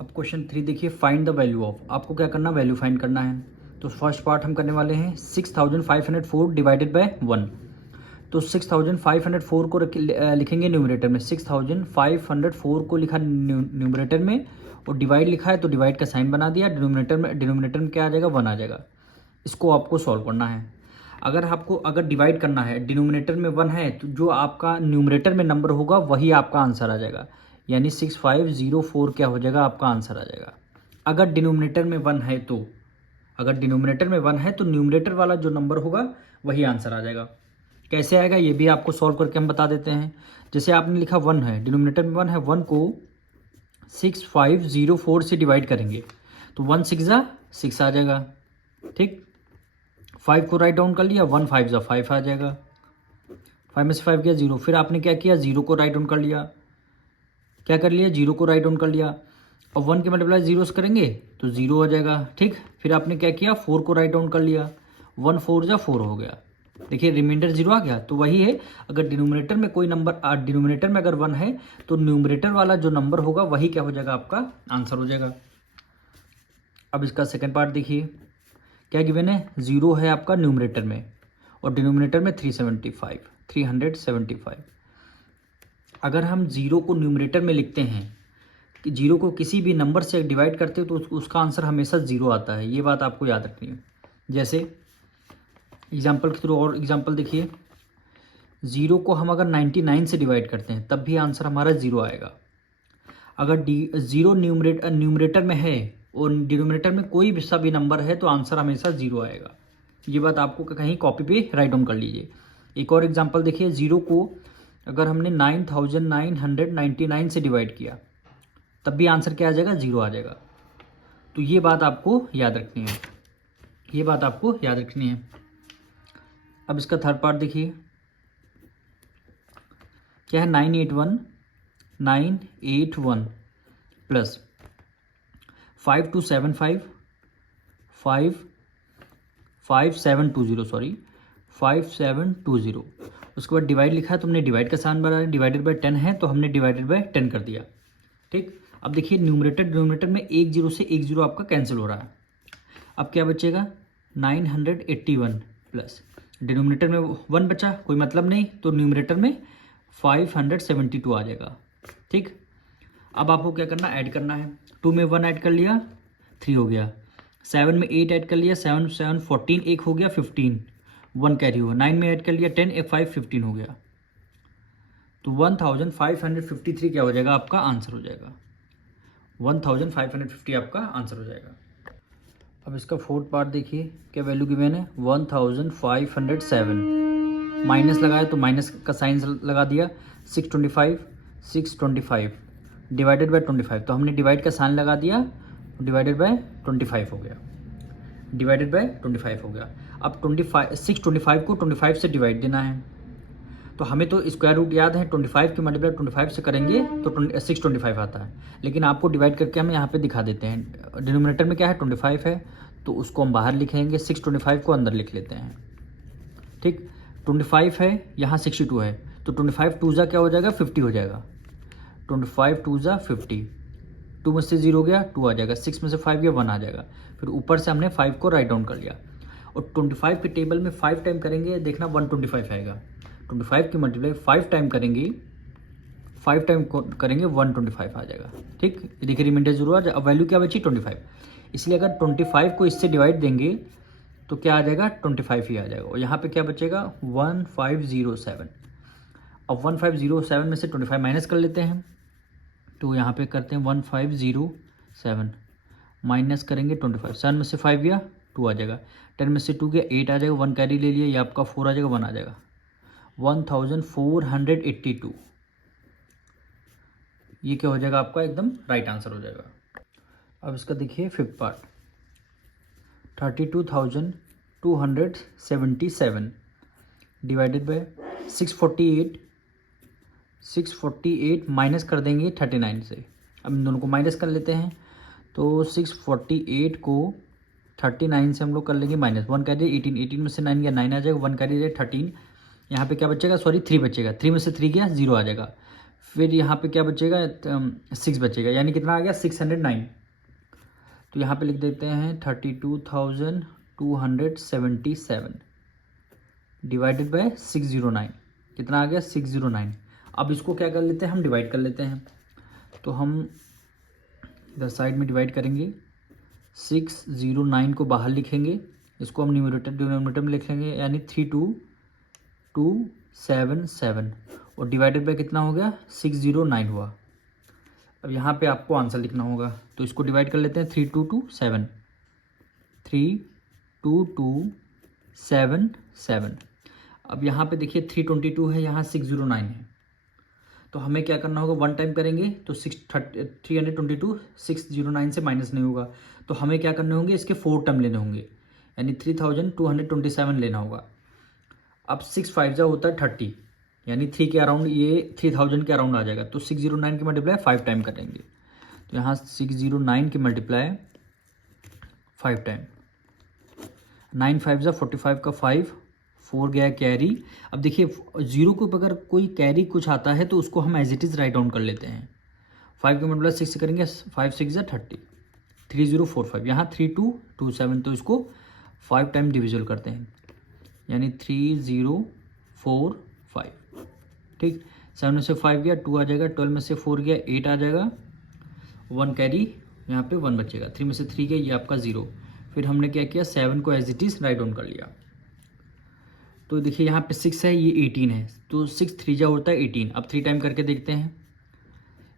अब क्वेश्चन 3 देखिए, find the value of. आपको क्या करना, वैल्यू फाइंड करना है। तो फर्स्ट पार्ट हम करने वाले हैं 6504 डिवाइडेड बाय 1। तो 6504 को लिखेंगे न्यूमरेटर में। 6504 को लिखा न्यूमरेटर में और डिवाइड लिखा है तो डिवाइड का साइन बना दिया। डिनोमिनेटर में क्या आ जाएगा, 1 आ जाएगा। इसको आपको सॉल्व करना है। अगर डिवाइड करना है, डिनोमिनेटर में 1 है तो जो आपका न्यूमरेटर में नंबर होगा वही आपका आंसर आ जाएगा। यानी 6504 क्या हो जाएगा, आपका आंसर आ जाएगा। अगर डिनोमिनेटर में 1 है तो न्यूमरेटर वाला जो नंबर होगा वही आंसर आ जाएगा। कैसे आएगा ये भी आपको सॉल्व करके हम बता देते हैं। जैसे आपने लिखा 1 है, डिनोमिनेटर में 1 है, 1 को 6504 से डिवाइड करेंगे तो 1 6 जा 6 आ जाएगा। ठीक, 5 को राइट डाउन कर लिया, 1 5 जा 5 आ जाएगा। 5 में से 5 गया 0। फिर आपने क्या किया, 0 को राइट डाउन कर लिया। क्या कर लिया, 0 को राइट डाउन कर लिया। अब 1 के मल्टीप्लाई 0 से करेंगे तो 0 हो जाएगा। ठीक, फिर आपने क्या किया, 4 को राइट डाउन कर लिया। 1 4 जा 4 हो गया। देखिए रिमाइंडर 0 आ गया। तो वही है, अगर डिनोमिनेटर में कोई नंबर, डिनोमिनेटर में अगर 1 है तो न्यूमरेटर वाला जो नंबर होगा वही क्या हो जाएगा, आपका आंसर हो जाएगा। अब इसका सेकेंड पार्ट देखिए, क्या गिवन है, 0 है आपका न्यूमरेटर में और डिनोमिनेटर में 375। अगर हम 0 को न्यूमरेटर में लिखते हैं, कि 0 को किसी भी नंबर से डिवाइड करते हो तो उसका आंसर हमेशा 0 आता है। ये बात आपको याद रखनी है। जैसे एग्जाम्पल के थ्रू और एग्जाम्पल देखिए, 0 को हम अगर 99 से डिवाइड करते हैं तब भी आंसर हमारा 0 आएगा। अगर 0 न्यूमरेटर में है और डिनोमिनेटर में कोई भी सा भी नंबर है तो आंसर हमेशा 0 आएगा। ये बात आपको कहीं कॉपी पे राइट डाउन कर लीजिए। एक और एग्जांपल देखिए, 0 को अगर हमने 9999 से डिवाइड किया तब भी आंसर क्या आ जाएगा, 0 आ जाएगा। तो ये बात आपको याद रखनी है। अब इसका थर्ड पार्ट देखिए, क्या है, 981 प्लस 5275 5720 उसके बाद डिवाइड लिखा है तो हमने डिवाइड का साइन बनाया। डिवाइडेड बाय 10 है तो हमने डिवाइडेड बाय 10 कर दिया। ठीक, अब देखिए डिनोमिनेटर में 1 0 से 1 0 आपका कैंसिल हो रहा है। अब क्या बचेगा, 981 प्लस डिनोमिनेटर में 1 बचा, कोई मतलब नहीं, तो न्यूमरेटर में 572 आ जाएगा। ठीक, अब आपको क्या करना, ऐड करना है। 2 में 1 ऐड कर लिया, 3 हो गया। 7 में 8 ऐड कर लिया, 7 7 14, 1 हो गया 15, 1 कैरी हुआ। 9 में ऐड कर लिया 10, 5 15 हो गया। तो 1553 क्या हो जाएगा, आपका आंसर हो जाएगा। 1550 आपका आंसर हो जाएगा। अब इसका फोर्थ पार्ट देखिए, क्या वैल्यू गिवन है, 1507। माइनस लगाया तो माइनस का साइन लगा दिया। 625 डिवाइडेड बाय 25, तो हमने डिवाइड का साइन लगा दिया, डिवाइडेड बाय 25 हो गया। अब 625 को 25 से डिवाइड देना है। तो हमें तो स्क्वायर रूट याद है, 25 की मल्टीप्लाई 25 से करेंगे तो 625 आता है। लेकिन आपको डिवाइड करके हम यहाँ पे दिखा देते हैं। डिनोमिनेटर में क्या है, 25 है, तो उसको हम बाहर लिखेंगे, 625 को अंदर लिख लेते हैं। ठीक, 25 है, यहाँ 62 है, तो 25 2 जा क्या हो जाएगा, 50 हो जाएगा। 25 2 जा 50, 2 में से 0 गया, 2 आ जाएगा। 6 में से 5 गया, 1 आ जाएगा। फिर ऊपर से हमने 5 को राइट डाउन कर लिया और 25 के टेबल में 5 टाइम करेंगे, देखना 125 आएगा। 25 की मल्टीप्लाई 5 टाइम करेंगे, 125 आ जाएगा। ठीक, देखिए रिमाइंडर 0 आ जाए। अब वैल्यू क्या बची, 25। इसलिए अगर 25 को इससे डिवाइड देंगे तो क्या आ जाएगा, 25 ही आ जाएगा। और यहाँ पे क्या बचेगा, 1507। अब 1507 में से 25 माइनस कर लेते हैं, तो यहाँ पे करते हैं 1507 माइनस करेंगे 25। 7 में से 5 गया, 2 आ जाएगा। 10 में से 2 गया, 8 आ जाएगा। 1 कैरी ले लिया, ये आपका 4 आ जाएगा, 1 आ जाएगा। 1482 ये क्या हो जाएगा, आपका एकदम राइट आंसर हो जाएगा। अब इसका देखिए fifth part, 32,277 divided by 648 minus कर देंगे 39 से। अब इन दोनों को माइनस कर लेते हैं, तो 648 को 39 से हम लोग कर लेंगे माइनस। 1 कैरी 18 में से 9 गया, 9 आ जाएगा। 1 कैरी 13, यहाँ पे क्या बचेगा, सॉरी 3 बचेगा। 3 में से 3 गया, 0 आ जाएगा। फिर यहाँ पे क्या बचेगा, 6 बचेगा, यानी कितना आ गया 609। तो यहाँ पे लिख देते हैं 32,277 डिवाइडेड बाय 609, कितना आ गया 609। अब इसको क्या कर लेते हैं, हम डिवाइड कर लेते हैं। तो हम इधर साइड में डिवाइड करेंगे, 609 को बाहर लिखेंगे, इसको हम न्यूमरेटर डिनोमिनेटर में लिख लेंगे, यानी 32,277 और डिवाइडेड बाय कितना हो गया 609 हुआ। अब यहाँ पे आपको आंसर लिखना होगा, तो इसको डिवाइड कर लेते हैं 3227 अब यहाँ पे देखिए 322 है, यहाँ 609 है, तो हमें क्या करना होगा, वन टाइम करेंगे तो 322 609 से माइनस नहीं होगा, तो हमें क्या करने होंगे, इसके 4 टर्म लेने होंगे, यानी 3227 लेना होगा। अब 6 5 जा होता है 30, यानी 3 के अराउंड ये 3000 के अराउंड आ जाएगा, तो 609 की मल्टीप्लाई 5 टाइम करेंगे, तो यहाँ 609 की मल्टीप्लाई 5 टाइम, 9 5 जा 45 का 5, 4 गया कैरी। अब देखिए 0 को अगर कोई कैरी कुछ आता है तो उसको हम as it is write down कर लेते हैं। 5 की मल्टीप्लाई 6 से करेंगे, 5 6 जा 30, 3045, यहाँ 3227, तो इसको 5 टाइम डिविजल करते हैं, यानी 3045, ठीक। 7 में से 5 गया 2 आ जाएगा, 12 में से 4 गया 8 आ जाएगा, 1 कैरी, यहाँ पे 1 बचेगा, 3 में से 3 गया, ये आपका 0। फिर हमने क्या किया, 7 को as it is write down कर लिया। तो देखिए यहाँ पे 6 है, ये 18 है, तो 6 3 जा होता है 18। अब 3 टाइम करके देखते हैं,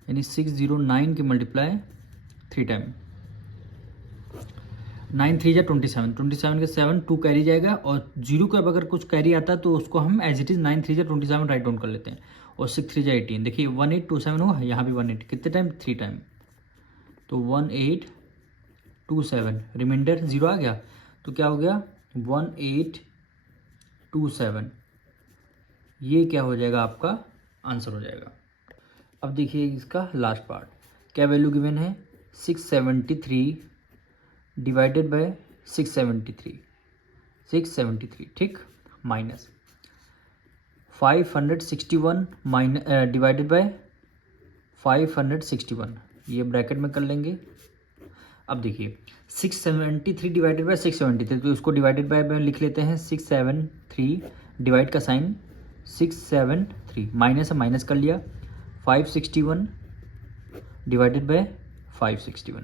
यानी 609 की मल्टीप्लाई 3 टाइम, 9 3 जा 27, 27 के 7, 2 कैरी जाएगा, और 0 का अगर कुछ कैरी आता है तो उसको हम एज इट इज़ 9 3 जा 27 राइट डाउन कर लेते हैं, और 6 3 जा 18। देखिए 1827 हुआ, यहाँ भी 18, कितने टाइम 3 टाइम, तो 1827, रिमाइंडर 0 आ गया, तो क्या हो गया 1827, ये क्या हो जाएगा, आपका आंसर हो जाएगा। अब देखिए इसका लास्ट पार्ट, क्या वैल्यू गिवन है, 673 डिवाइडेड बाय 673, ठीक, माइनस 561 डिवाइडेड बाय 561, ये ब्रैकेट में कर लेंगे। अब देखिए 673 डिवाइडेड बाय 673, तो इसको डिवाइडेड बाय में लिख लेते हैं, 673, डिवाइड का साइन 673, माइनस है माइनस कर लिया, 561 डिवाइडेड बाय 561।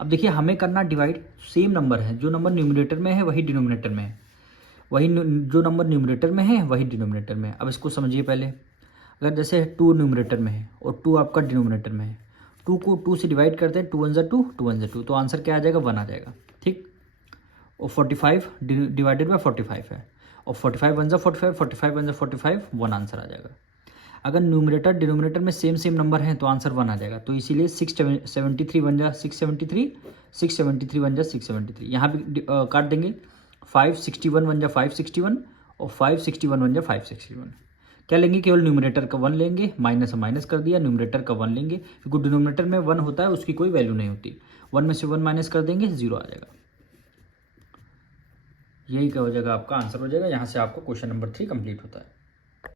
अब देखिए हमें करना डिवाइड, सेम नंबर है, जो नंबर न्यूमरेटर में है वही डिनोमिनेटर में है, जो नंबर न्यूमरेटर में है वही डिनोमिनेटर में है। अब इसको समझिए पहले, अगर जैसे 2 न्यूमरेटर में है और 2 आपका डिनोमिनेटर में है, 2 को 2 से डिवाइड करते हैं, 2 1 जा 2, 2 1 जा 2, तो आंसर क्या आ जाएगा 1 आ जाएगा, ठीक। और 45 डिवाइडेड बाय 45 है, और 45 1 जा 45, 45 1 जा 45, 1 आंसर आ जाएगा। अगर न्यूमरेटर डिनोमिनेटर में सेम नंबर है तो आंसर 1 आ जाएगा, तो इसीलिए 673 बन जा 673, 673 बन जा 673, यहाँ भी काट देंगे, 561 बन जा 561, और 561 बन जा 561। क्या लेंगे, केवल न्यूमरेटर का 1 लेंगे, माइनस माइनस कर दिया, न्यूमरेटर का 1 लेंगे, क्योंकि डिनोमिनेटर में 1 होता है, उसकी कोई वैल्यू नहीं होती, 1 में से 1 माइनस कर देंगे, 0 आ जाएगा। यही क्या हो जाएगा, आपका आंसर हो जाएगा। यहाँ से आपका क्वेश्चन नंबर 3 कंप्लीट होता है।